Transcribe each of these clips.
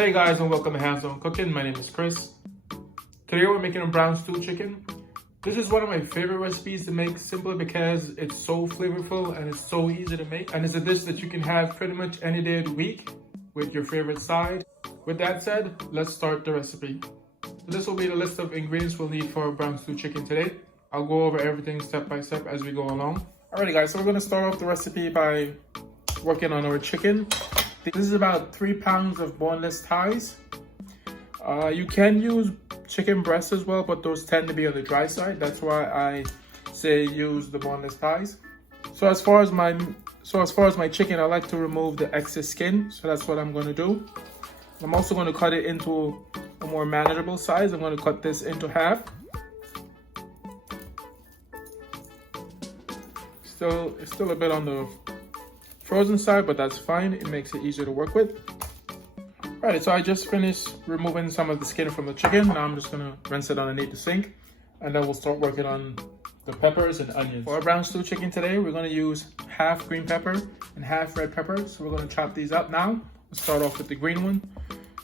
Hey guys, and welcome to Handsoncooking. My name is Chris. Today we're making a brown stew chicken. This is one of my favorite recipes to make simply because it's so flavorful and it's so easy to make. And it's a dish that you can have pretty much any day of the week with your favorite side. With that said, let's start the recipe. So this will be the list of ingredients we'll need for a brown stew chicken today. I'll go over everything step by step as we go along. Alrighty guys, so we're gonna start off the recipe by working on our chicken. This is about 3 pounds of boneless thighs. You can use chicken breasts as well, but those tend to be on the dry side. That's why I say use the boneless thighs. So as far as my chicken, I like to remove the excess skin. So that's what I'm going to do. I'm also going to cut it into a more manageable size. I'm going to cut this into half. It's still a bit on the frozen side, but that's fine. It makes it easier to work with. Right, so I just finished removing some of the skin from the chicken. Now I'm just gonna rinse it underneath the sink, and then we'll start working on the peppers and onions. For our brown stew chicken today, we're gonna use half green pepper and half red pepper. So we're gonna chop these up now. Let's start off with the green one.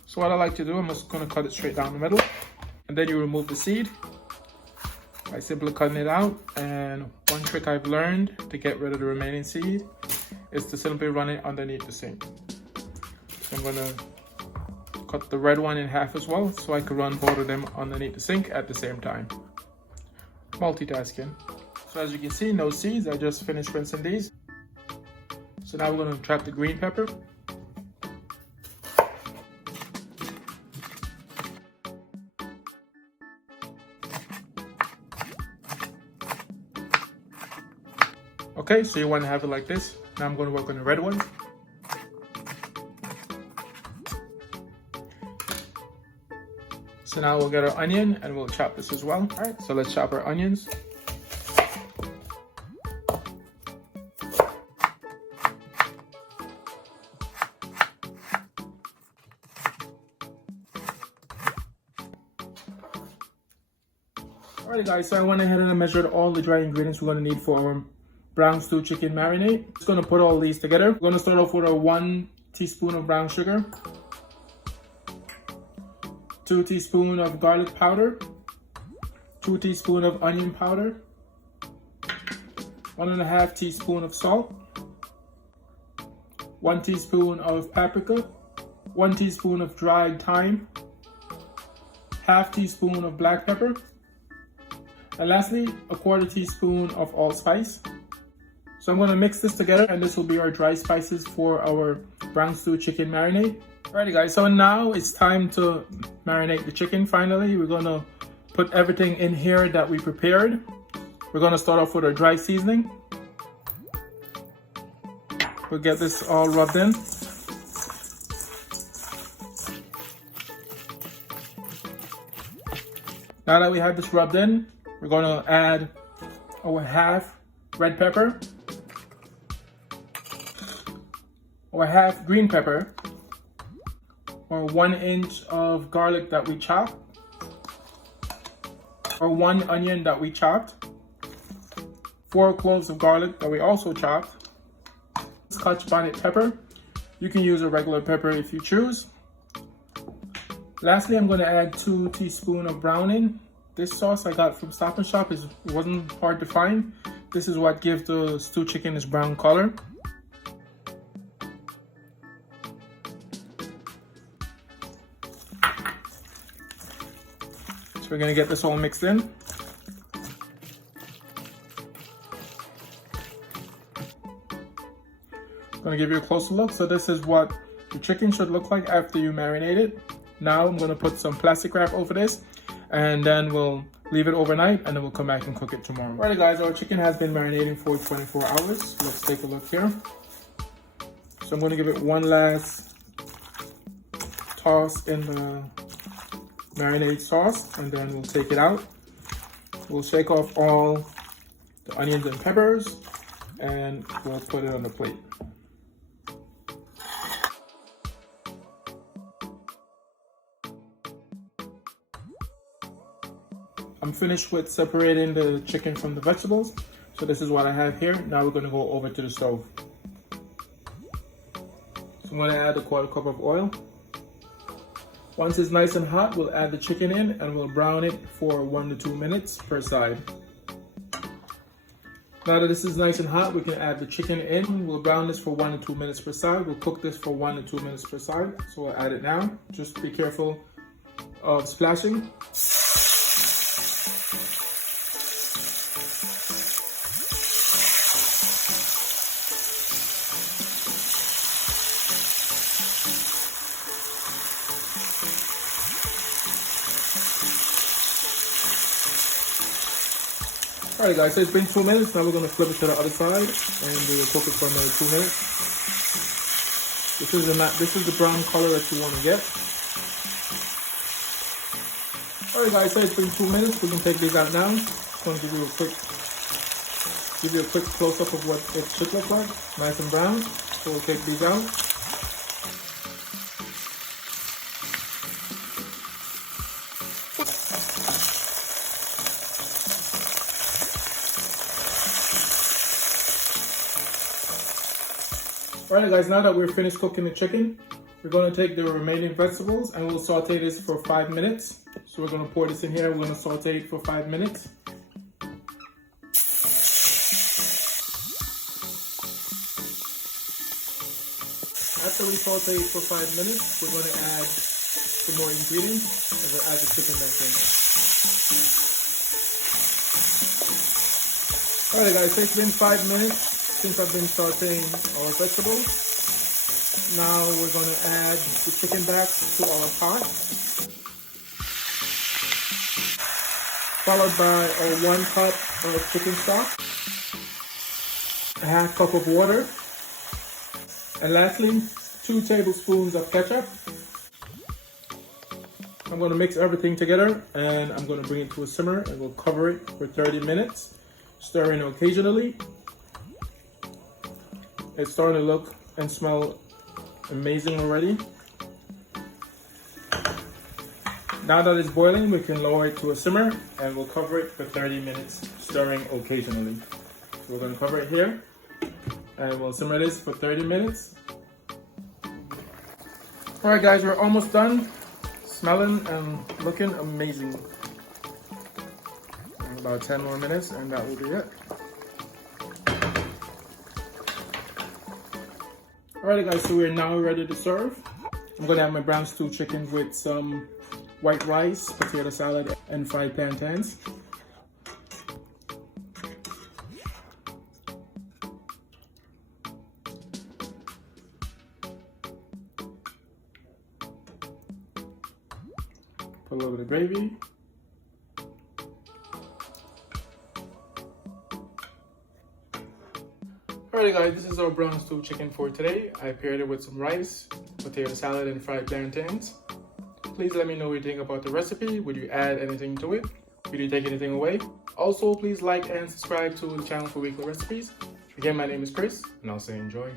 So what I like to do, I'm just gonna cut it straight down the middle, and then you remove the seed by simply cutting it out. And one trick I've learned to get rid of the remaining seed is to simply run it underneath the sink. So I'm gonna cut the red one in half as well, so I can run both of them underneath the sink at the same time. Multitasking. So as you can see, no seeds. I just finished rinsing these. So now we're gonna chop the green pepper. Okay, so you want to have it like this. Now I'm going to work on the red one. So now we'll get our onion and we'll chop this as well. All right, so let's chop our onions. Alright guys, so I went ahead and I measured all the dry ingredients we're going to need for our brown stew chicken marinade. Just going to put all these together. We're going to start off with our 1 teaspoon of brown sugar, 2 teaspoons of garlic powder, 2 teaspoons of onion powder, 1.5 teaspoons of salt, 1 teaspoon of paprika, 1 teaspoon of dried thyme, half teaspoon of black pepper, and lastly, 1/4 teaspoon of allspice. So I'm going to mix this together, and this will be our dry spices for our brown stew chicken marinade. Alrighty guys, so now it's time to marinate the chicken finally. We're going to put everything in here that we prepared. We're going to start off with our dry seasoning. We'll get this all rubbed in. Now that we have this rubbed in, we're going to add our half red pepper, or half green pepper, or 1 inch of garlic that we chopped, or 1 onion that we chopped, 4 cloves of garlic that we also chopped, Scotch bonnet pepper. You can use a regular pepper if you choose. Lastly, I'm going to add 2 teaspoons of browning. This sauce I got from Stop and Shop. It wasn't hard to find. This is what gives the stew chicken its brown color. So we're going to get this all mixed in. I'm going to give you a closer look. So this is what the chicken should look like after you marinate it. Now I'm going to put some plastic wrap over this, and then we'll leave it overnight, and then we'll come back and cook it tomorrow. Alright guys, our chicken has been marinating for 24 hours. Let's take a look here. So I'm going to give it one last toss in the marinade sauce, and then we'll take it out. We'll shake off all the onions and peppers, and we'll put it on the plate. I'm finished with separating the chicken from the vegetables. So this is what I have here. Now we're going to go over to the stove. So I'm going to add a 1/4 cup of oil. Once it's nice and hot, we'll add the chicken in and we'll brown it for 1 to 2 minutes per side. Now that this is nice and hot, we can add the chicken in. We'll brown this for 1 to 2 minutes per side. We'll cook this for 1 to 2 minutes per side. So we'll add it now. Just be careful of splashing. Alright guys, so it's been 2 minutes. Now we're going to flip it to the other side and we will cook it for another 2 minutes. This is the brown color that you want to get. Alright guys, so it's been 2 minutes. We can take these out now. Just want to give you a quick close-up of what it should look like. Nice and brown. So we'll take these out. Alright guys, now that we're finished cooking the chicken, we're going to take the remaining vegetables and we'll saute this for 5 minutes. So we're going to pour this in here, we're going to saute it for 5 minutes. After we saute it for 5 minutes, we're going to add some more ingredients and we'll add the chicken back in. Alright guys, so it's been 5 minutes since I've been sauteing our vegetables. Now we're going to add the chicken back to our pot, followed by a 1 cup of chicken stock, a half cup of water, and lastly 2 tablespoons of ketchup. I'm going to mix everything together and I'm going to bring it to a simmer and we'll cover it for 30 minutes, stirring occasionally. It's starting to look and smell amazing already. Now that it's boiling, we can lower it to a simmer and we'll cover it for 30 minutes, stirring occasionally. So we're going to cover it here and we'll simmer this for 30 minutes. Alright guys, we're almost done. Smelling and looking amazing. About 10 more minutes and that will be it. Alright guys, so we're now ready to serve. I'm going to have my brown stew chicken with some white rice, potato salad, and fried plantains. Put a little bit of gravy. Alright guys, this is our brown stew chicken for today. I paired it with some rice, potato salad, and fried plantains. Please let me know what you think about the recipe. Would you add anything to it? Would you take anything away? Also, please like and subscribe to the channel for weekly recipes. Again, my name is Chris, and I'll say enjoy.